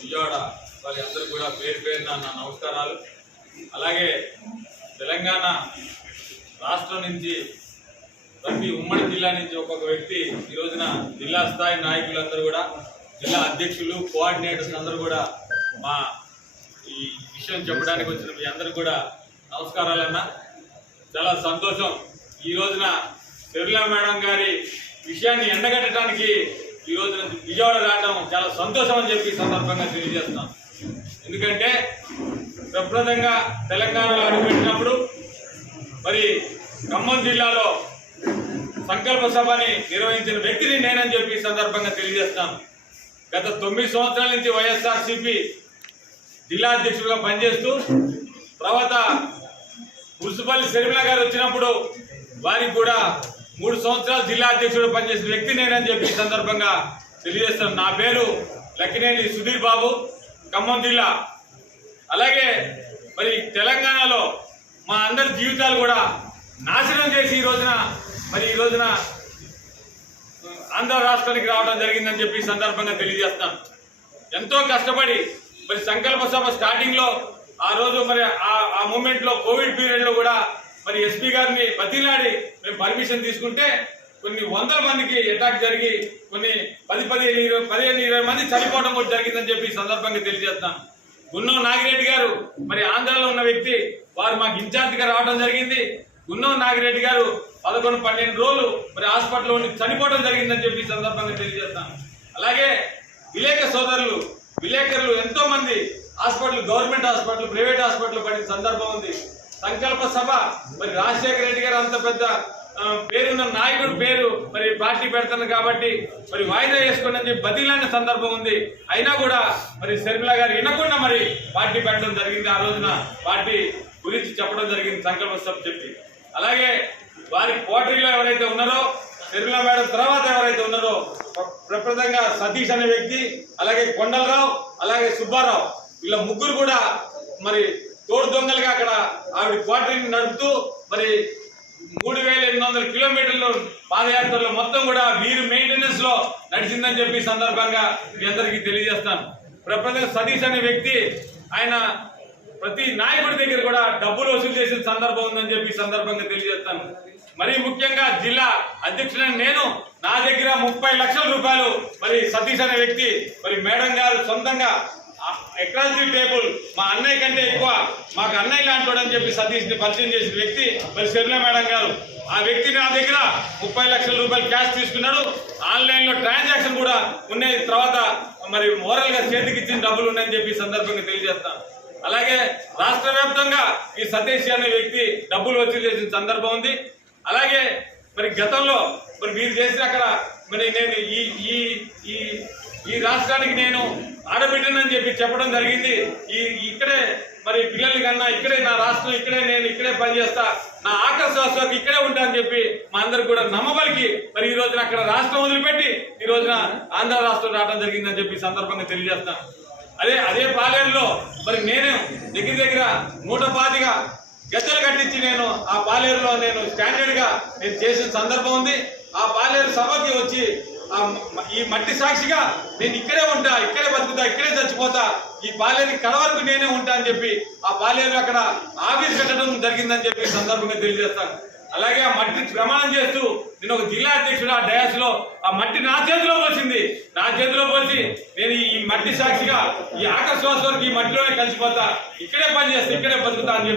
విజయవాడ వారి అందరూ కూడా పేరు పేరున నా నమస్కారాలు. అలాగే తెలంగాణ రాష్ట్రం నుంచి ప్రతి ఉమ్మడి జిల్లా నుంచి ఒక్కొక్క వ్యక్తి ఈ రోజున జిల్లా స్థాయి నాయకులందరూ కూడా, జిల్లా అధ్యక్షులు, కోఆర్డినేటర్స్ అందరూ కూడా మా ఈ విషయం చెప్పడానికి వచ్చిన మీ అందరూ కూడా నమస్కారాలన్నా. చాలా సంతోషం. ఈ రోజున శర్మిలా మేడం గారి విషయాన్ని ఎండగట్టడానికి ఈ రోజున విజయవాడ రావడం చాలా సంతోషం అని చెప్పి సందర్భంగా తెలియజేస్తున్నాం. ఎందుకంటే ప్రప్రదంగా తెలంగాణలో అడుగుపెట్టినప్పుడు మరి ఖమ్మం జిల్లాలో సంకల్ప సభని నిర్వహించిన వ్యక్తిని నేనని చెప్పి సందర్భంగా తెలియజేస్తాను. గత 9 సంవత్సరాల నుంచి వైఎస్ఆర్సీపీ జిల్లా అధ్యక్షుడిగా పనిచేస్తూ తర్వాత మున్సిపల్ శర్మిలా గారు వచ్చినప్పుడు వారికి కూడా 3 సంవత్సరాలు జిల్లా అధ్యక్షుడు పనిచేసిన వ్యక్తి నేనని చెప్పి సందర్భంగా తెలియజేస్తాను. నా పేరు లక్కినేని సుధీర్ బాబు, ఖమ్మం జిల్లా. అలాగే మరి తెలంగాణలో మా అందరి జీవితాలు కూడా నాశనం చేసి ఈ రోజున ఆంధ్ర రాష్ట్రానికి రావడం జరిగిందని చెప్పి సందర్భంగా తెలియజేస్తాను. ఎంతో కష్టపడి మరి సంకల్ప సభ స్టార్టింగ్ లో ఆ రోజు మరి ఆ మూమెంట్ లో కోవిడ్ పీరియడ్ లో కూడా మరి ఎస్పీ గారిని బతిలాడి మేము పర్మిషన్ తీసుకుంటే కొన్ని వందల మందికి అటాక్ జరిగి కొన్ని 15-20 మంది చనిపోవడం కూడా జరిగిందని చెప్పి సందర్భంగా తెలియజేస్తాను. గున్నం నాగిరెడ్డి గారు మరి ఆంధ్రాలో ఉన్న వ్యక్తి, వారు మాకు ఇన్ఛార్జిగా రావడం జరిగింది. గున్నం నాగిరెడ్డి గారు 11-12 రోజులు మరి హాస్పిటల్లో ఉండి చనిపోవడం జరిగిందని చెప్పి సందర్భంగా తెలియజేస్తాను. అలాగే విలేకరులు ఎంతో మంది hospital, government hospital, private hospital పడిన సందర్భం ఉంది. సంకల్ప సభ మరి రాజశేఖర రెడ్డి గారు అంత పెద్ద పేరున్న నాయకుడు పేరు మరి పార్టీ పెడతాను కాబట్టి మరి వాయిదా వేసుకోండి అని చెప్పి బదిలాన్న సందర్భం ఉంది. అయినా కూడా మరి శర్మిలా గారు వినకుండా మరి పార్టీ పెట్టడం జరిగింది. ఆ రోజున పార్టీ గురించి చెప్పడం జరిగింది సంకల్ప సభ చెప్పి. అలాగే వారి కోటరీలో ఎవరైతే ఉన్నారో, శర్మిలా మేడం తర్వాత ఎవరైతే ఉన్నారో ప్రప్రదంగా సతీష్ అనే వ్యక్తి, అలాగే కొండలరావు, అలాగే సుబ్బారావు, వీళ్ళ ముగ్గురు కూడా మరి తోడు దొంగలుగా అక్కడ ఆవిడ క్వార్టరీని నడుపుతూ మరి 3800 కిలోమీటర్లు పాదయాత్రలో మొత్తం కూడా వీరు మెయింటెనెన్స్ లో నడిచిందని చెప్పి సందర్భంగా మీ అందరికీ తెలియజేస్తాను. ప్రప్రదంగా సతీష్ అనే వ్యక్తి ఆయన ప్రతి నాయకుడి దగ్గర కూడా డబ్బులు వసూలు చేసిన సందర్భం ఉందని చెప్పి సందర్భంగా తెలియజేస్తాను. మరి ముఖ్యంగా జిల్లా అధ్యక్షుడైన నేను, నా దగ్గర 30 లక్షల రూపాయలు మరి సతీష్ అనే వ్యక్తి మరి మేడం గారు సొంతంగా ఎక్రాలజీ టేబుల్ మా అన్నయ్య కంటే ఎక్కువ మాకు అన్నయ్య లాంటి అని చెప్పి సతీష్ ని పరిచయం చేసిన వ్యక్తి మరి శర్మిలా మేడం గారు. ఆ వ్యక్తి నా దగ్గర 30 లక్షల రూపాయలు క్యాష్ తీసుకున్నాడు. ఆన్లైన్ లో ట్రాన్సాక్షన్ కూడా ఉన్నాయి. తర్వాత మరి మోరల్ గా చేతికి ఇచ్చిన డబ్బులు ఉన్నాయని చెప్పి సందర్భంగా తెలియజేస్తాను. అలాగే రాష్ట్ర వ్యాప్తంగా ఈ సతీష్ అనే వ్యక్తి డబ్బులు వసూలు చేసిన సందర్భం ఉంది. అలాగే మరి గతంలో మరి మీరు చేసిన అక్కడ మరి నేను ఈ రాష్ట్రానికి నేను ఆడబిడ్డనని చెప్పి చెప్పడం జరిగింది. ఇక్కడే మరి పిల్లలు కన్నా ఇక్కడే నా రాష్ట్రం, ఇక్కడే నేను ఇక్కడే పనిచేస్తా, నా ఆఖరి శ్వాస వరకు ఇక్కడే ఉంటా అని చెప్పి మా అందరికి కూడా నమ్మబలికి మరి ఈ రోజున అక్కడ రాష్ట్రం వదిలిపెట్టి ఈ రోజున ఆంధ్ర రాష్ట్రం రావడం జరిగిందని చెప్పి సందర్భంగా తెలియజేస్తాను. అదే పాలేరులో మరి నేను దగ్గర 125 గద్దెలు కట్టించి నేను ఆ పాలేరులో నేను స్టాండర్డ్ గా నేను చేసిన సందర్భం ఉంది. ఆ పాలేరు సభకి వచ్చి ఈ మట్టి సాక్షిగా నేను ఇక్కడే ఉంటా, ఇక్కడే బతుకుతా, ఇక్కడే చచ్చిపోతా, ఈ పాలేరు కడ వరకు నేనే ఉంటా అని చెప్పి ఆ పాలేరు అక్కడ ఆఫీస్ కట్టడం జరిగిందని చెప్పి సందర్భంగా తెలియజేస్తాను. అలాగే ఆ మట్టి ప్రమాణం చేస్తూ నేను ఒక జిల్లా అధ్యక్షుడు ఆ డయాస్ లో ఆ మట్టి నా చేతిలో పోసి నేను ఈ మట్టి సాక్షిగా ఈ ఆకర్షణ వరకు ఈ మట్టిలోనే కలిసిపోతా, ఇక్కడే పని చేస్తా, ఇక్కడే బతుకుతా అని చెప్పి